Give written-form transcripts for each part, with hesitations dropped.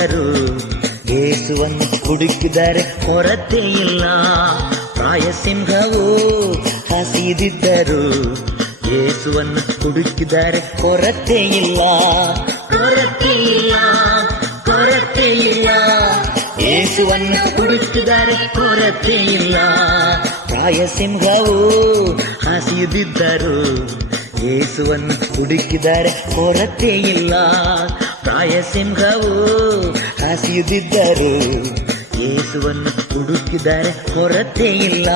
ಹಸಿದಿದ್ದರು ಯೇಸುವನ್ನು ಹುಡುಕಿದರೆ ಕೊರತೆ ಇಲ್ಲ. ಪ್ರಾಯಸಿಂಹವು ಹಸಿದಿದ್ದರು ಯೇಸುವನ್ನು ಹುಡುಕಿದರೆ ಕೊರತೆ ಇಲ್ಲ. ಕೊರತೆ ಇಲ್ಲ, ಕೊರತೆ ಇಲ್ಲ, ಯೇಸುವನ್ನು ಹುಡುಕಿದರೆ ಕೊರತೆ ಇಲ್ಲ. ಪ್ರಾಯಸಿಂಹವು ಹಸಿದಿದ್ದರು ಯೇಸುವನ್ನು ಹುಡುಕಿದರೆ ಕೊರತೆ ಇಲ್ಲ. ಪ್ರಾಯಸಿಂಹವು ಹಸಿದಿದ್ದರು ಯೇಸುವನ್ನು ಹುಡುಕಿದರೆ ಕೊರತೆ ಇಲ್ಲ.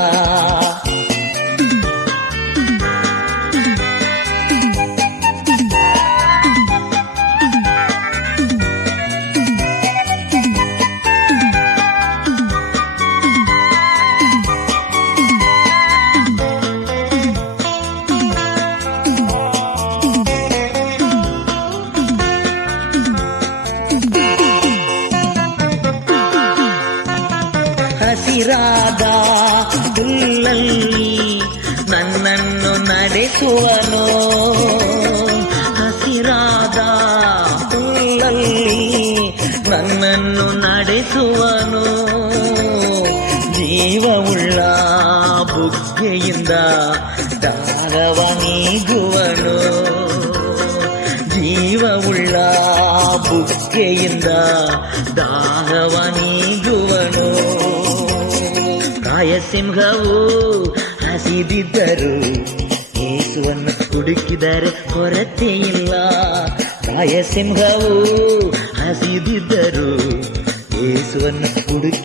ಹಸಿರಾದ ಹುಲ್ಲಲ್ಲಿ ನನ್ನನ್ನು ನಡೆಸುವನು. ಹಸಿರಾದ ಹುಲ್ಲಲ್ಲಿ ನನ್ನನ್ನು ನಡೆಸುವನು. ಜೀವವುಳ್ಳ ಬುಗ್ಗೆಯಿಂದ ದಾರವ ನೀಗುವನು. ಜೀವವುಳ್ಳ ಬುಗ್ಗೆಯಿಂದ ದಾಹವ ನೀಗುವನು. ಪ್ರಾಯಸಿಂಹವು ಹಸಿದಿದ್ದರು ಯೇಸುವನ್ನು ಹುಡುಕಿದರೆ ಕೊರತೆ ಇಲ್ಲ. ಪ್ರಾಯಸಿಂಹವು ಹಸಿದಿದ್ದರು ಯೇಸುವನ್ನು ಹುಡುಕಿ